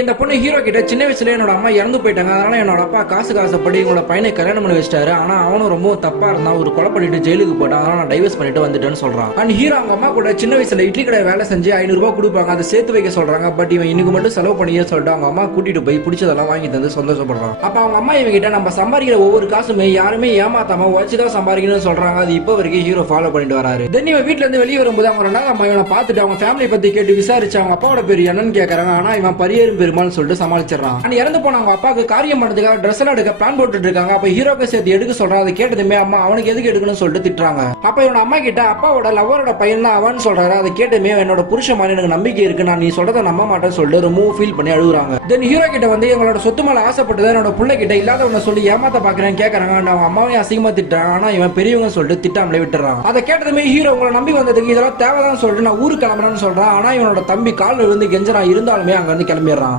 இந்த பொண்ணு ஹீரோ கிட்ட சின்ன வயசுல என்னோட அம்மா இறந்து போயிட்டாங்க, அதனால என்னோட அப்பா காசு காசப்படி உங்களோட பையனை கல்யாணம் பண்ணி வச்சிட்டாரு. ஆனா அவனும் ரொம்ப தப்பா இருந்தான், ஒரு கொலை பண்ணிட்டு ஜெயிலுக்கு போட்டான், அதனால நான் டைவர்ஸ் பண்ணிட்டு வந்துட்டேன்னு சொல்றான். அண்ட் ஹீரோ அவங்க அம்மா கூட சின்ன வயசுல இட்லி கடை வேலை செஞ்சு 500 ரூபாய் கொடுப்பாங்க, அதை சேர்த்து வைக்க சொல்றாங்க. பட் இவன் இன்னைக்கு மட்டும் செலவு பண்ணியே சொல்லிட்டு அவங்க அம்மா கூட்டிட்டு போய் பிடிச்சதெல்லாம் வாங்கி தந்து சந்தோஷப்படுறான். அப்ப அவங்க அம்மா இவங்க கிட்ட நம்ம சம்பாதிக்கிற ஒவ்வொரு காசுமே யாருமே ஏமாத்தாம உழைச்சுதான் சம்பாதிக்கணும்னு சொல்றாங்க. அது இப்போ வரைக்கும் ஹீரோ ஃபாலோ பண்ணிட்டு வராரு. தென் இவன் வீட்டுல இருந்து வெளியே வரும்போது அவங்க ரெண்டாவது அம்மா இவனை பார்த்துட்டு அவங்க ஃபேமிலி பத்தி கேட்டு விசாரிச்சு அவங்க அப்பாவோட பேர் என்னன்னு கேட்கறாங்க. ஆனா இவன் பரியேறும் பெருமாள்னு சொல்லிட்டு சமாளிச்சிடறான். இறந்து போன அவங்க அப்பாவுக்கு காரியம் பண்ணதுக்காக ட்ரெஸ் எல்லாம் எடுக்க பிளான் போட்டுட்டு இருக்காங்க. அப்ப ஹீரோக்கு சேர்த்து எடுக்க சொல்றான். அதை கேட்டதுமே அம்மா அவனுக்கு எதுக்கு எடுக்கணும்னு சொல்லிட்டு திட்டுறாங்க. அப்ப இவன் அம்மா கிட்ட அப்பாவோட லவ்வரோட பையன் தான் அவன் சொல்றாரு. அதை கேட்டுமே என்னோட புருஷன் மாதிரி எனக்கு நம்பிக்கை இருக்கு, நான் நீ சொல்றதை நம்ப மாட்டேன்னு சொல்லிட்டு ரொம்ப ஃபீல் பண்ணி அழுகுறாங்க. தென் ஹீரோ கிட்ட வந்து எங்களோட சொத்து மேல ஆசைப்பட்டதை என்னோட பிள்ளை கிட்ட இல்லாதவங்க சொல்லி ஏமாத்த பாக்குறேன்னு கேட்கறாங்க. அவங்க அம்மாவையும் அசிங்கமா திட்டுறாங்க. ஆனா இவன் பெரியவங்க சொல்லிட்டு திட்டாமலே விட்டுறான். அதை கேட்டதுமே ஹீரோ உங்களை நம்பி வந்ததுக்கு இதெல்லாம் தேவைதான் சொல்லிட்டு நான் ஊருக்கு கிளம்புறேன்னு சொல்றான். ஆனா இவனோட தம்பி காலில் விழுந்து கெஞ்சறான், இருந்தாலுமே அங்க வந்து கிளம்பிடுறான்.